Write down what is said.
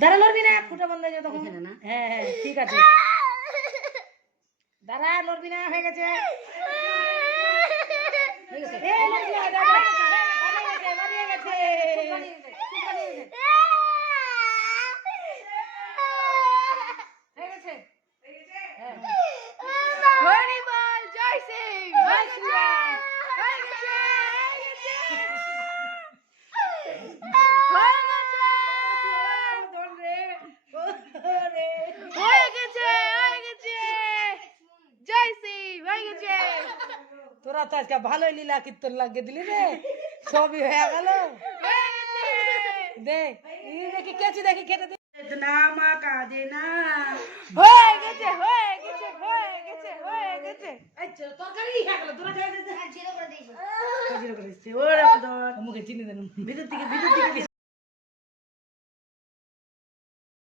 দাঁড়া লড়বি না, ফুটা বন্ধ হয়ে যাবে তখন। এখানে না? হ্যাঁ হ্যাঁ ঠিক আছে, দাঁড়া লড়বি না, হয়ে গেছে। হয়ে গেছে। এ লড়বি না, দাঁড়া, বানিয়ে গেছে, বানিয়ে গেছে। হয়ে গেছে? হ্যাঁ। হরি বল জয় সিং হয়ে গেছে হয়ে গেছে হয়ে গেছে জয় সিং হয়ে গেছে তোরা তো আজকে ভালোই লীলা কীর্তন লাগিয়ে দিলি রে, সবই হয়ে গেল। দে দেখি কেচি, দেখি কেটে দে না মা কাঁদে না। হয়ে গেছে হয়ে গেছে হয়ে গেছে হয়ে গেছে আচ্ছা তরকারি হয়ে গেল, তোরা খাই দে। জিরো করে দিয়েছি। ওরে বাবা, মুখে চিনি দেন, ভিতর থেকে